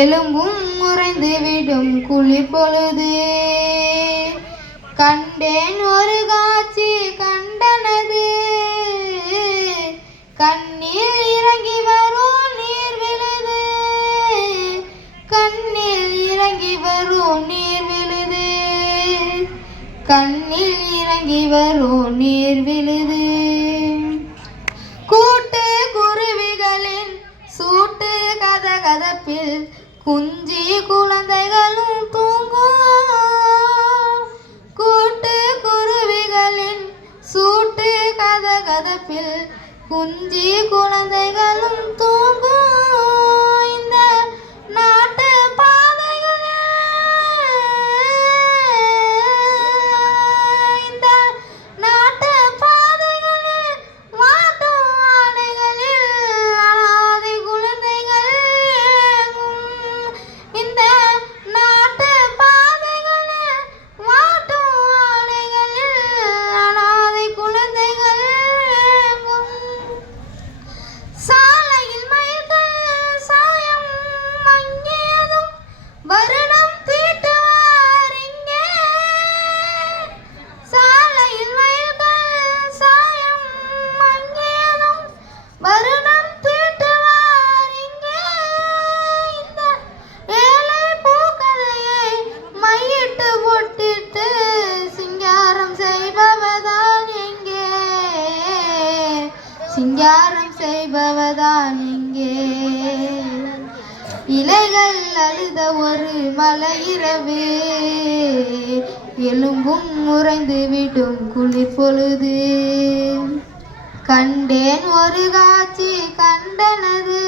எலும்பும் உறைந்து விடும் குளிர் பொழுது. கண்டேன் ஒரு காட்சி கண்டனது, கண்ணில் இறங்கி வரும் நீர் விழுது. கண்ணில் இறங்கி வரும் நீர் விழுது. கண்ணில் இறங்கி வரும் நீர் விழுது. கூட்டு குருவிகளின் சூட்டு கதகதப்பில் குஞ்சி குழந்தைகளும் தூங்கும். கூட்டு குருவிகளின் சூட்டு கதகதப்பில் குஞ்சி குழந்தைகளும் தூங்கும். இந்த நாட்டு பாதைகளில், இந்த நாட்டு பாதைகளில் மாட்டும் ஆடைகளில் அனாதை குழந்தைகள் ஏங்கும். இந்த நாட்டு பாதைகளில் மாட்டும் ஆடைகளில் அனாதை குழந்தைகள் ஏங்கும். சாலையில் மயில்கள் சாயம் மங்கியதும் வருடம் தீட்டுவார் இங்கே. சாலையில் மயில்கள் சாயம் மங்கியதும் வருடம் தீட்டுவார் இங்கே. இந்த ஏழை பூக்கதையை மையிட்டு பொட்டிட்டு சிங்காரம் செய்பவதான் எங்கே. சிங்காரம் செய்பவதான் எங்கே. இலைகள் அழுத ஒரு மலையிரவு, எலும்பும் உறைந்து விடும் குளிர் பொழுது. கண்டேன் ஒரு காட்சி கண்டனது,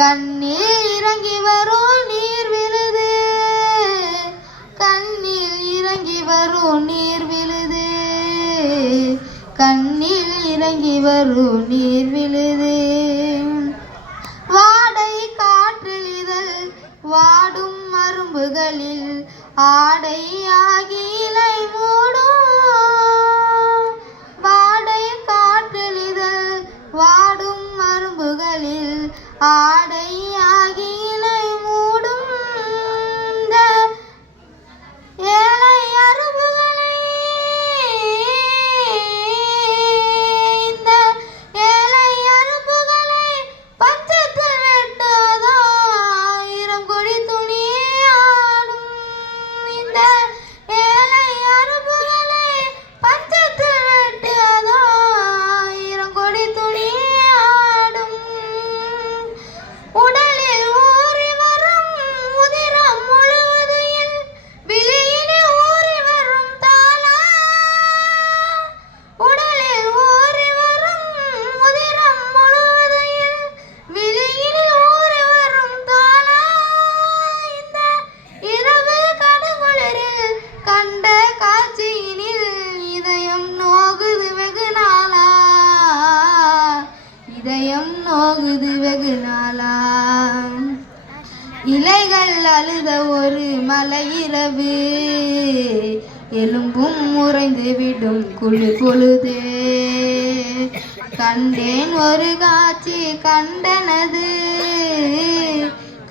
கண்ணில் இறங்கி வரும் நீர் விழுது. கண்ணில் இறங்கி வரும் நீர் விழுது. கண்ணில் இறங்கி வரும் நீர் விழுது. வாடை காற்றில் இதழ் வாடும் அரும்புகளில் ஆடை ஆகி இலை மூடும். வாடை காற்றில் இதழ் வாடும் அரும்புகளில் ஆடை ஆகி இலை மூடும். இந்த ஏழை அரும்புகளை, இந்த ஏழை அரும்புகளை பஞ்சத்தில் வெட்டாதோ ஆயிரம் கொடி துணி ஆடும். இந்த ஏழை அரும்புகளை பஞ்சத்தில் வெட்டாதோ ஆயிரம் கொடி துணி ஆடும். உடலில் ஊறி வரும் உதிரம் முழுவதும் விழியினில் ஊறி வரும் தாளா. உடலில் ஊறி வரும் உதிரம் முழுவதும் விழியினில் ஊறி வரும் தாளா. இந்த இரவு கடுங்குளிரில் கண்ட காட்சியினில் இதயம் நோகுது வெகு நாளா. இதயம் நோகுது வெகு நாளா. இலைகள் அழுத ஒரு மலையிரவு, எலும்பும் உறைந்து விடும் குளிர் பொழுது. கண்டேன் ஒரு காட்சி கண்டனது,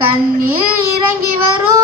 கண்ணில் இறங்கி வரும்